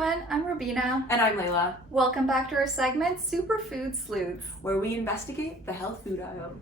everyone, I'm Robina. And I'm Layla. Welcome back to our segment, Superfood Sleuths, where we investigate the health food aisle.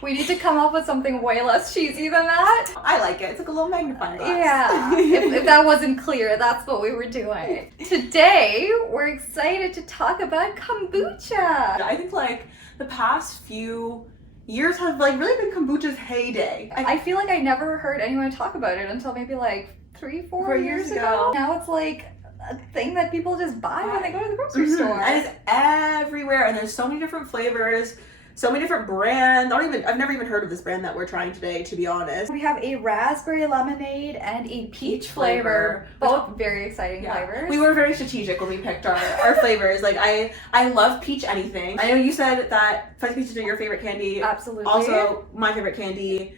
We need to come up with something way less cheesy than that. I like it. It's like a little magnifying glass. Yeah, if that wasn't clear, that's what we were doing. Today, we're excited to talk about kombucha. I think like the past few years have like really been kombucha's heyday. I feel like I never heard anyone talk about it until maybe like 3-4 years ago. Now it's like a thing that people just buy when they go to the grocery store. And it's everywhere, and there's so many different flavors, so many different brands. I've never even heard of this brand that we're trying today, to be honest. We have a raspberry lemonade and a peach flavor. Both very exciting flavors. We were very strategic when we picked our flavors. Like I love peach anything. I know you said that fuzzy peaches are your favorite candy. Absolutely. Also my favorite candy.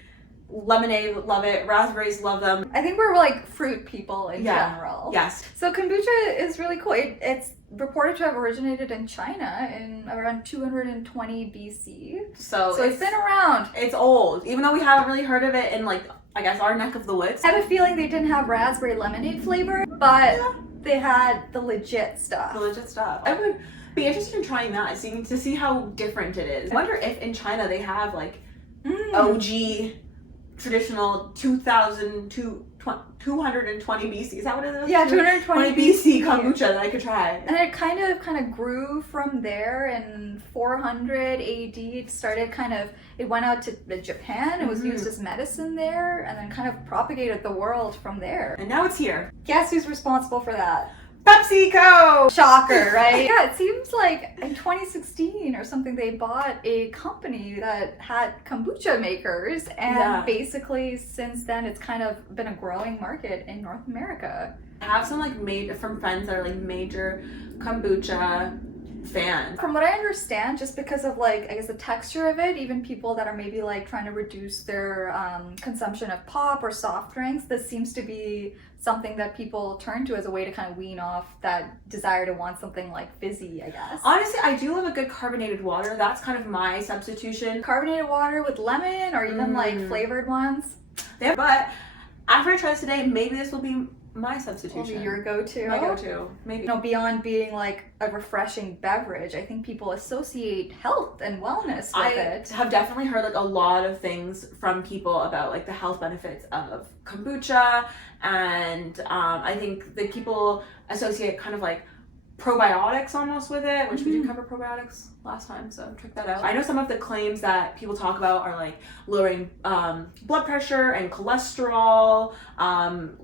Lemonade, love it. Raspberries, love them. I think we're like fruit people in general. Yes. So kombucha is really cool. It's reported to have originated in China in around 220 BC. So it's been around. It's old, even though we haven't really heard of it in like, I guess, our neck of the woods. I have a feeling they didn't have raspberry lemonade flavor, but they had the legit stuff. I would be interested in trying that, to see how different it is. I wonder if in China they have like OG traditional 220 BC. Is that what it is? Yeah, 220 BC kombucha that I could try. And it kind of grew from there in 400 AD. It went out to Japan. It was used as medicine there, and then kind of propagated the world from there. And now it's here. Guess who's responsible for that? PepsiCo! Shocker, right? Yeah, it seems like in 2016 or something, they bought a company that had kombucha makers, and basically since then it's kind of been a growing market in North America. I have some from friends that are like major kombucha fans. From what I understand, just because of I guess the texture of it, even people that are maybe trying to reduce their consumption of pop or soft drinks, this seems to be something that people turn to as a way to kind of wean off that desire to want something fizzy, I guess. Honestly, I do love a good carbonated water. That's kind of my substitution. Carbonated water with lemon or even flavored ones. Yeah, but after I try this today, maybe this will be my substitution. Will be your go-to? My go-to, maybe. Beyond being a refreshing beverage, I think people associate health and wellness with it. I have definitely heard a lot of things from people about the health benefits of kombucha, and I think that people associate kind of probiotics almost with it, which we did cover probiotics last time, so check that out. I know some of the claims that people talk about are lowering blood pressure and cholesterol,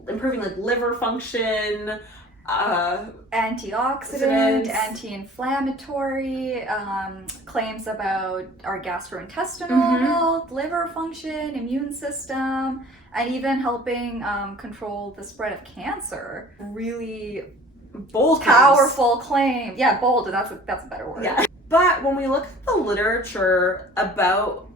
improving liver function, antioxidant, anti-inflammatory, claims about our gastrointestinal health, liver function, immune system, and even helping control the spread of cancer. Really bold, powerful claim. Yeah, bold. That's a better word. Yeah. But when we look at the literature about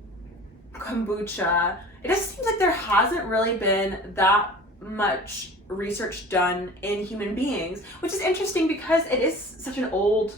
kombucha, it just seems like there hasn't really been that much research done in human beings, which is interesting because it is such an old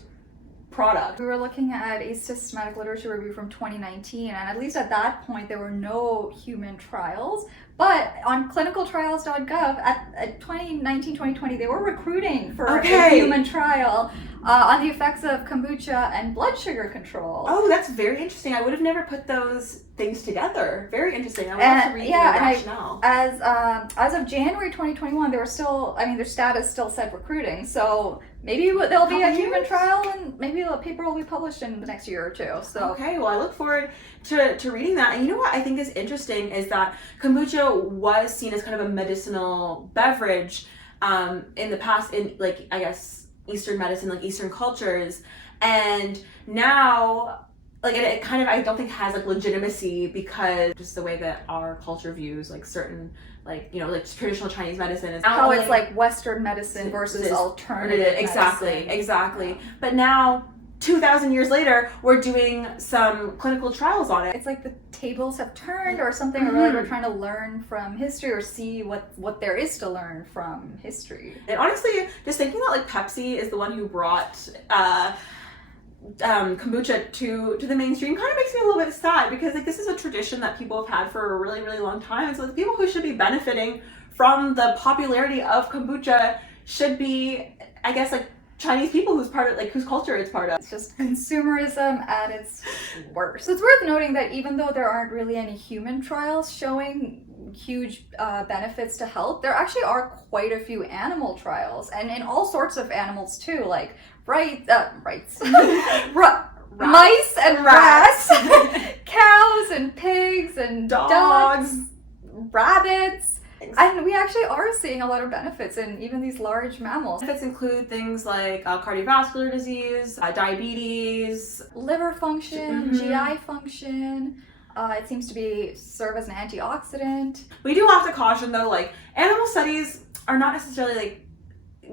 product. We were looking at a systematic literature review from 2019, and at least at that point there were no human trials. But on clinicaltrials.gov at 2019-2020, they were recruiting for a human trial on the effects of kombucha and blood sugar control. Oh, that's very interesting. I would have never put those things together. Very interesting. I would have to read the rationale. As of January 2021, they were still, their status still said recruiting. So maybe there'll be a human trial, and maybe a paper will be published in the next year or two. So okay, well, I look forward to reading that. And you know what I think is interesting is that kombucha was seen as kind of a medicinal beverage in the past in I guess Eastern medicine, Eastern cultures, and now it kind of, I don't think has legitimacy because just the way that our culture views certain traditional Chinese medicine is how it's Western medicine versus alternative medicine. Exactly. Yeah. But now 2,000 years later, we're doing some clinical trials on it. It's the tables have turned or something, or we're trying to learn from history or see what there is to learn from history. And honestly, just thinking that Pepsi is the one who brought kombucha to the mainstream kind of makes me a little bit sad, because this is a tradition that people have had for a really, really long time. So the people who should be benefiting from the popularity of kombucha should be, I guess, like Chinese people whose culture it's part of. It's just consumerism at its worst. So it's worth noting that even though there aren't really any human trials showing huge benefits to health, there actually are quite a few animal trials, and in all sorts of animals too, like mice and rats, cows and pigs and Dogs. ducks, rabbits. And we actually are seeing a lot of benefits in even these large mammals. Benefits include things like cardiovascular disease, diabetes, liver function, GI function. It seems to serve as an antioxidant. We do have to caution though, like animal studies are not necessarily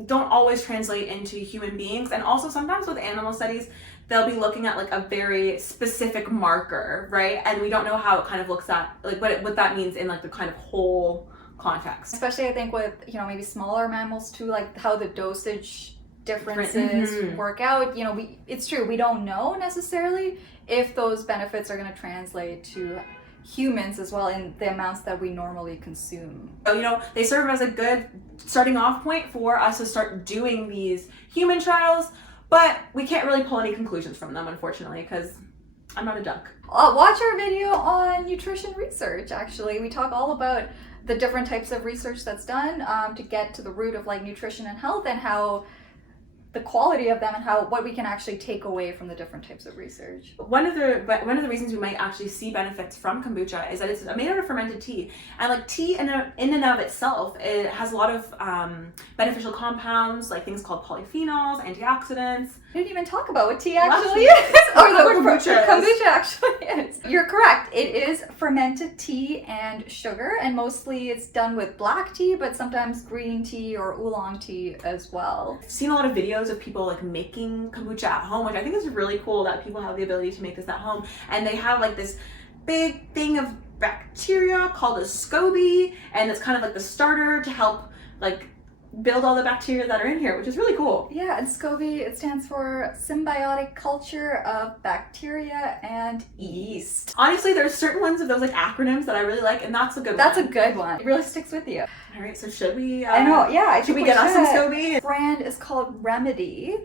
don't always translate into human beings, and also sometimes with animal studies they'll be looking at like a very specific marker, right? And we don't know how it kind of looks at like what that means in like the kind of whole context. Especially I think with maybe smaller mammals too, like how the dosage differences work out. It's true, we don't know necessarily if those benefits are going to translate to humans as well in the amounts that we normally consume. So, they serve as a good starting off point for us to start doing these human trials, but we can't really pull any conclusions from them, unfortunately, because I'm not a duck. Watch our video on nutrition research, actually. We talk all about the different types of research that's done to get to the root of like nutrition and health, and how the quality of them, and what we can actually take away from the different types of research. One of the reasons we might actually see benefits from kombucha is that it's made out of fermented tea, and like tea in and of itself, it has a lot of beneficial compounds, like things called polyphenols, antioxidants. I didn't even talk about what tea actually is, or the kombucha actually is. You're correct. It is fermented tea and sugar, and mostly it's done with black tea, but sometimes green tea or oolong tea as well. I've seen a lot of videos of people like making kombucha at home, which I think is really cool that people have the ability to make this at home, and they have like this big thing of bacteria called a SCOBY, and it's kind of like the starter to help like build all the bacteria that are in here, which is really cool. Yeah, and SCOBY, it stands for symbiotic culture of bacteria and yeast. Honestly, there's certain ones of those like acronyms that I really like, and that's a good one. That's a good one. It really sticks with you. All right, so should we? I know. Yeah, should we get us some SCOBY? The brand is called Remedy,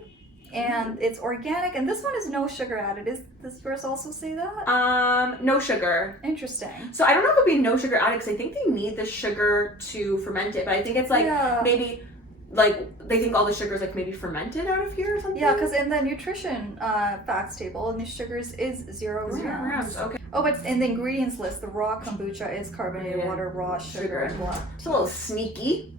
and it's organic, and this one is no sugar added. Does yours also say that? No sugar. Interesting. So I don't know if it would be no sugar added, because I think they need the sugar to ferment it, but I think it's like maybe like they think all the sugar is like maybe fermented out of here or something. Yeah, because in the nutrition facts table, in the sugars is 0 grams. 0 grams. Okay. Oh, but in the ingredients list, the raw kombucha is carbonated water, raw sugar, and black tea. It's a little sneaky.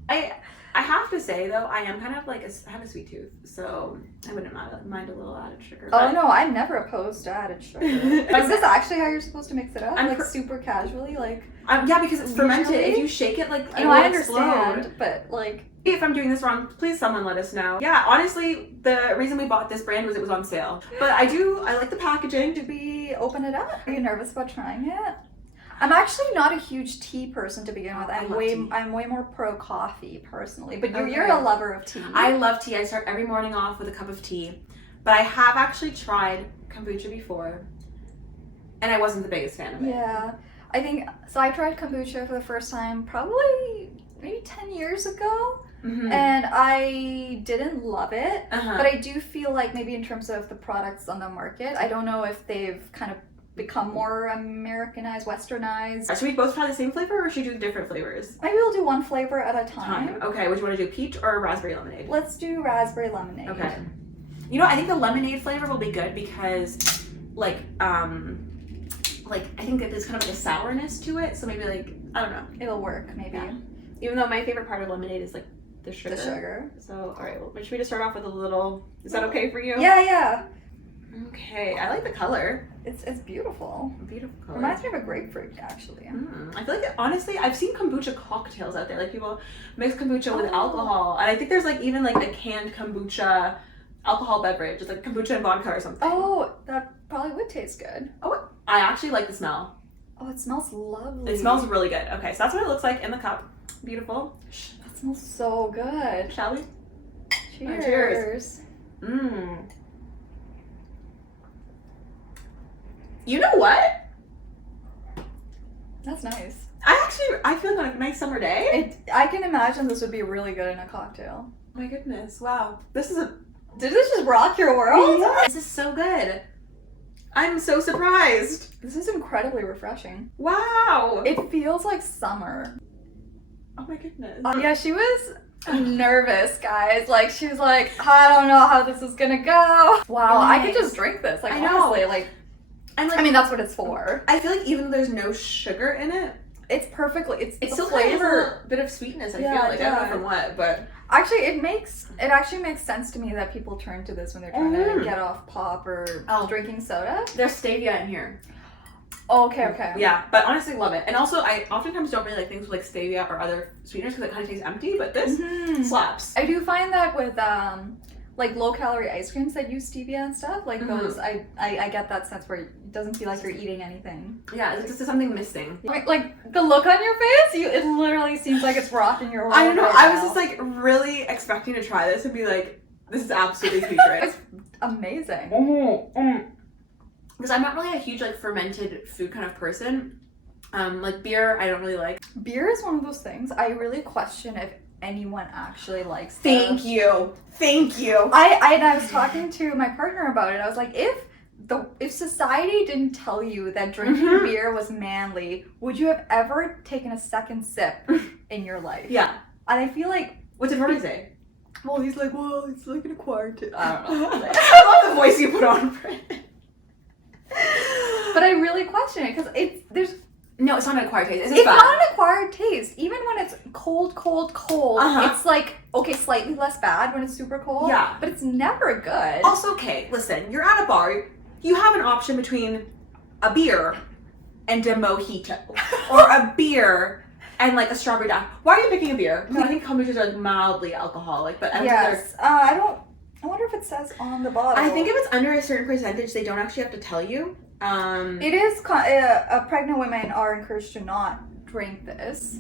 I have to say though, I am kind of like I have a sweet tooth, so I wouldn't mind a little added sugar. Oh no, I'm never opposed to added sugar. Is this actually how you're supposed to mix it up? Like super casually, like? Yeah, because it's fermented. If you shake it, like it will I understand, explode. but like. If I'm doing this wrong, please someone let us know. Yeah, honestly, the reason we bought this brand was it was on sale. But I like the packaging. Should we open it up? Are you nervous about trying it? I'm actually not a huge tea person to begin with. I'm way more pro coffee personally. But you're a lover of tea. I love tea. I start every morning off with a cup of tea. But I have actually tried kombucha before, and I wasn't the biggest fan of it. Yeah, I think so. I tried kombucha for the first time probably maybe 10 years ago. And I didn't love it, but I do feel like maybe in terms of the products on the market, I don't know if they've kind of become more Americanized, westernized. Should we both try the same flavor, or should we do different flavors? Maybe we'll do one flavor at a time. Okay, would you want to do peach or raspberry lemonade? Let's do raspberry lemonade. Okay. I think the lemonade flavor will be good because I think that there's kind of like a sourness to it, so maybe like, I don't know. It'll work, maybe. Yeah. Even though my favorite part of lemonade is like the sugar. The sugar. So, all right, well, should we just start off with a little, is that okay for you? Yeah. Okay, I like the color. It's beautiful. Beautiful color. Reminds me of a grapefruit, actually. I feel like, honestly, I've seen kombucha cocktails out there. Like, people mix kombucha with alcohol. And I think there's, like, even, like, a canned kombucha alcohol beverage. It's, like, kombucha and vodka or something. Oh, that probably would taste good. Oh, I actually like the smell. Oh, it smells lovely. It smells really good. Okay, so that's what it looks like in the cup. Beautiful. That smells so good. Shall we? Cheers. Cheers. You know what? That's nice. I feel like a nice summer day. I can imagine this would be really good in a cocktail. My goodness, wow. Did this just rock your world? Yeah. This is so good. I'm so surprised. This is incredibly refreshing. Wow. It feels like summer. Oh my goodness. Yeah, she was nervous, guys. Like, she was like, I don't know how this is gonna go. Wow, Nice. I could just drink this. Like, I know. honestly, like, And like, I mean, that's what it's for. I feel like even though there's no sugar in it, It's perfectly, it's it the still flavor. has a little bit of sweetness, I Yeah, feel like. it I don't know does. from what, but... Actually, it actually makes sense to me that people turn to this when they're trying to get off pop or drinking soda. There's stevia in here. Okay. Yeah, but honestly love it. And also, I oftentimes don't really like things with like stevia or other sweeteners because it kind of tastes empty, but this slaps. I do find that with like low calorie ice creams that use stevia and stuff, like those, I get that sense where it doesn't feel like you're eating anything. Yeah, it's just something missing. Like the look on your face, it literally seems like it's rocking your world. I don't know, right I was now. just like really expecting to try this and be like, this is absolutely putrid. It's amazing. Because I'm not really a huge like fermented food kind of person. Like beer, I don't really like. Beer is one of those things I really question if anyone actually likes. Thank you. I was talking to my partner about it. I was like, if society didn't tell you that drinking beer was manly, would you have ever taken a second sip in your life? Yeah. And I feel like, What's it for say? well, he's like, well, it's like an acquired taste. I don't know. Like, I love the voice you put on for it. but I really question it because No, it's not an acquired taste. it's not an acquired taste. Even when it's cold, it's like, okay, slightly less bad when it's super cold. Yeah. But it's never good. Also, okay, listen, you're at a bar, you have an option between a beer and a mojito, or a beer and like a strawberry dash. Why are you picking a beer? Because I think kombuchas are like mildly alcoholic, but I don't think they're... I wonder if it says on the bottle. I think if it's under a certain percentage, they don't actually have to tell you. It is, pregnant women are encouraged to not drink this.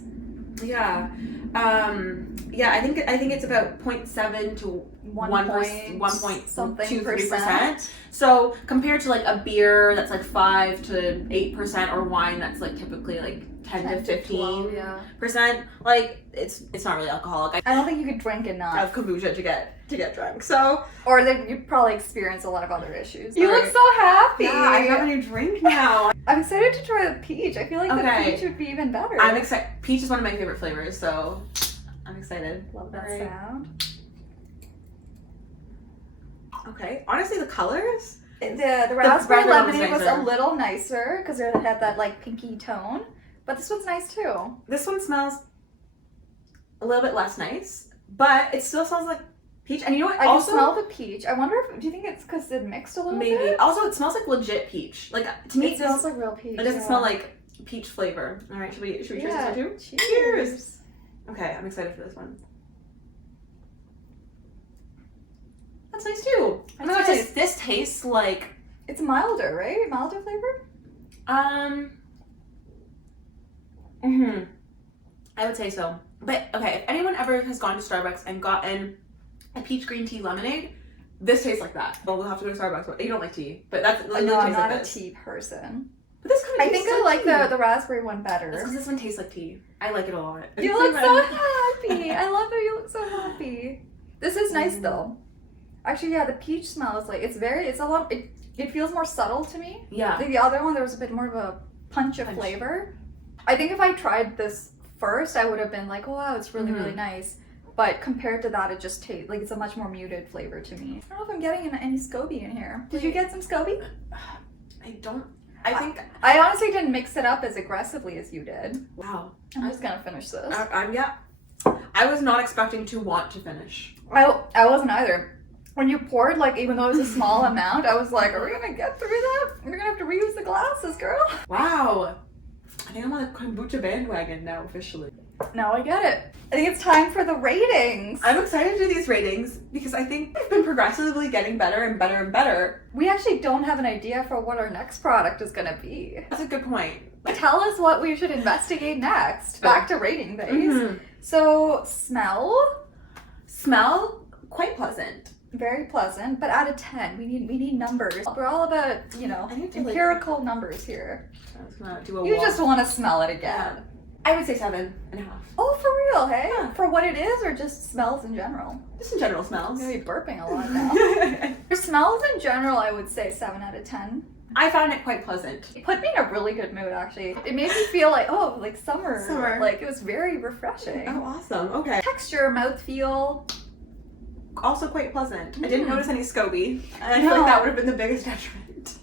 Yeah. I think it's about 0.7 to 1.23%. So compared to like a beer that's like 5 to 8%, or wine that's like typically like 10 to 15%, like it's not really alcoholic. I don't think you could drink enough of kombucha to get drunk. So or then you'd probably experience a lot of other issues. You Right. look so happy. yeah, I have a new drink now. I'm excited to try the peach. I feel like the peach would be even better. I'm excited. Peach is one of my favorite flavors, so I'm excited. Love that Right. sound. Okay. Honestly, the colors. The raspberry red one was lemonade was a nicer. little nicer because it had that like pinky tone, but this one's nice too. This one smells a little bit less nice, but it still smells like peach. And you know what? I Also, can smell the peach. I wonder if, do you think it's because it mixed a little maybe. bit? Also, it smells like legit peach. Like to me, It smells like real peach. it doesn't smell like peach flavor. All right, should we cheers this too? Cheers. Okay, I'm excited for this one. That's nice too. I know That's nice. this tastes like It's milder, right? Milder flavor? I would say so. But okay, if anyone ever has gone to Starbucks and gotten a peach green tea lemonade, this tastes like that. Well, we'll have to go to Starbucks. But you don't like tea, but that's No, tastes I'm like not a this. tea person. But this kind of I think I like the raspberry one better. because this one tastes like tea. I like it a lot. You look so happy. I love how you look so happy. This is nice though. Actually, yeah, the peach smell is like, it feels more subtle to me. Yeah. The other one, there was a bit more of a punch of flavor. I think if I tried this first, I would have been like, oh wow, it's really, really nice. But compared to that, it just tastes like it's a much more muted flavor to me. I don't know if I'm getting any SCOBY in here. Did you get some SCOBY? I think I honestly didn't mix it up as aggressively as you did. wow. I'm just gonna finish this. I was not expecting to want to finish. I wasn't either. When you poured, like, even though it was a small amount, I was like, are we gonna get through that? We're gonna have to reuse the glasses, girl. Wow. I think I'm on the kombucha bandwagon now officially. Now I get it. I think it's time for the ratings. I'm excited to do these ratings because I think they've been progressively getting better and better and better. We actually don't have an idea for what our next product is gonna be. That's a good point. Tell us what we should investigate next. Back to rating things. So, smell, quite pleasant. very pleasant, but out of 10, we need numbers. We're all about, I need to, empirical numbers here. I was gonna do a You walk. just want to smell it again. I would say 7.5. Oh, for real, hey? Yeah. For what it is, or just smells in general? Just in general smells. I'm gonna be burping a lot now. For smells in general, I would say 7 out of 10. I found it quite pleasant. It put me in a really good mood, actually. It made me feel like, oh, like summer. Summer. Like, it was very refreshing. Oh, awesome. Okay. Texture, mouthfeel. Also quite pleasant. I didn't notice any SCOBY, and I feel No. like that would have been the biggest detriment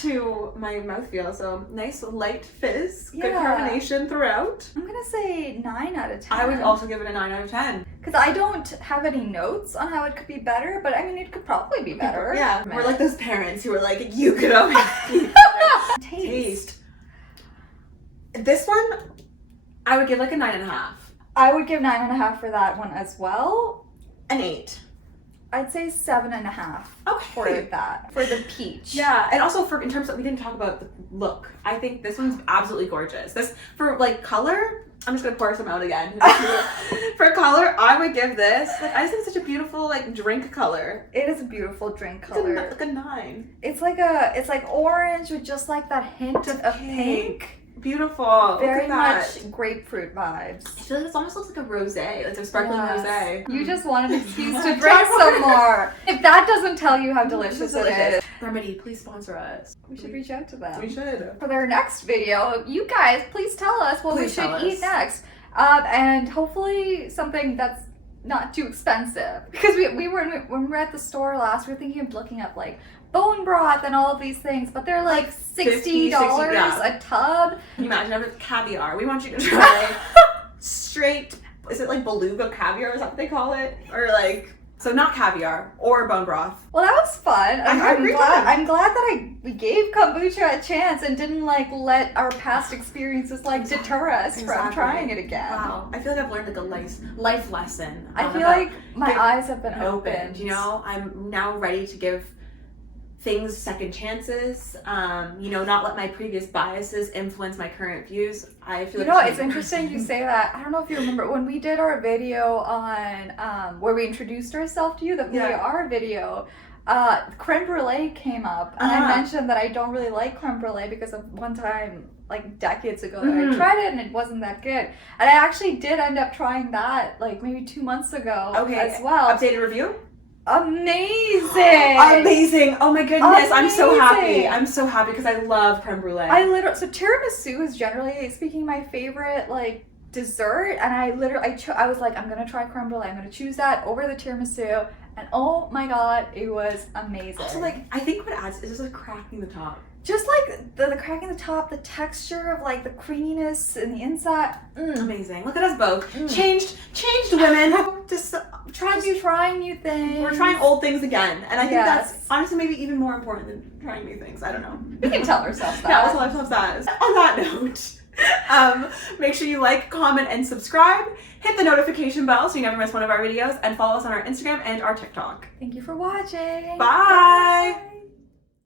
to my mouthfeel. So nice light fizz, good Yeah. carbonation throughout. I'm gonna say 9 out of 10. I would also give it a 9 out of 10. Because I don't have any notes on how it could be better, but I mean, it could probably be better. Yeah, we're like those parents who are like, you could always be Taste. This one, I would give like a 9.5. I would give 9.5 for that one as well. An 8. I'd say 7.5 for Okay. that. For the peach. Yeah, and also for in terms of, we didn't talk about the look. I think this one's absolutely gorgeous. This, for like color, I'm just gonna pour some out again. For color, I would give this, like, I just think it's such a beautiful like drink color. It is a beautiful drink It's color. like a 9. It's like orange with just like that hint of pink. Beautiful. Very Look at that. much grapefruit vibes. I feel like this almost looks like a rosé, like a sparkling rosé. You just want an excuse to Try drink more. some more. If that doesn't tell you how delicious it is, Remedy, please sponsor us. we should reach out to them. We should. For their next video, you guys, please tell us what Please we should tell eat us. next. And hopefully something that's not too expensive. Because we were, when we were at the store last, we were thinking of looking up like bone broth and all of these things, but they're like $60 yeah. a tub. Can you imagine having caviar? We want you to try straight, is it like beluga caviar? Is that what they call it? Or like, so not caviar or bone broth. Well, that was fun. had a great time. I'm glad that we gave kombucha a chance and didn't like let our past experiences like deter us from Exactly. trying it again. Wow, I feel like I've learned like a life lesson. I feel about like my give- eyes have been opened. You know, I'm now ready to give things second chances. You know, not let my previous biases influence my current views. I feel You like know, it's interesting you say that. I don't know if you remember when we did our video on where we introduced ourselves to you, the Who We Are video. Creme brulee came up, and I mentioned that I don't really like creme brulee because of one time, like decades ago, that I tried it and it wasn't that good. And I actually did end up trying that, like maybe 2 months ago as well. Updated review? Amazing! Amazing! Oh my goodness, I'm so happy. Amazing. I'm so happy because I love creme brulee. So tiramisu is generally speaking my favorite like dessert, and I was like, I'm gonna try creme brulee. I'm gonna choose that over the tiramisu, and oh my god, it was amazing. Also, like, I think what adds is just like cracking the top. Just like the cracking the top, the texture of like the creaminess in the inside. Amazing. Look at us both. Changed women. Just Trying new things. we're trying old things again. And I think Yes. that's honestly maybe even more important than trying new things. I don't know. We can tell ourselves that. Yeah, that's all I love that. On that note, make sure you like, comment, and subscribe. Hit the notification bell so you never miss one of our videos, and follow us on our Instagram and our TikTok. Thank you for watching. Bye.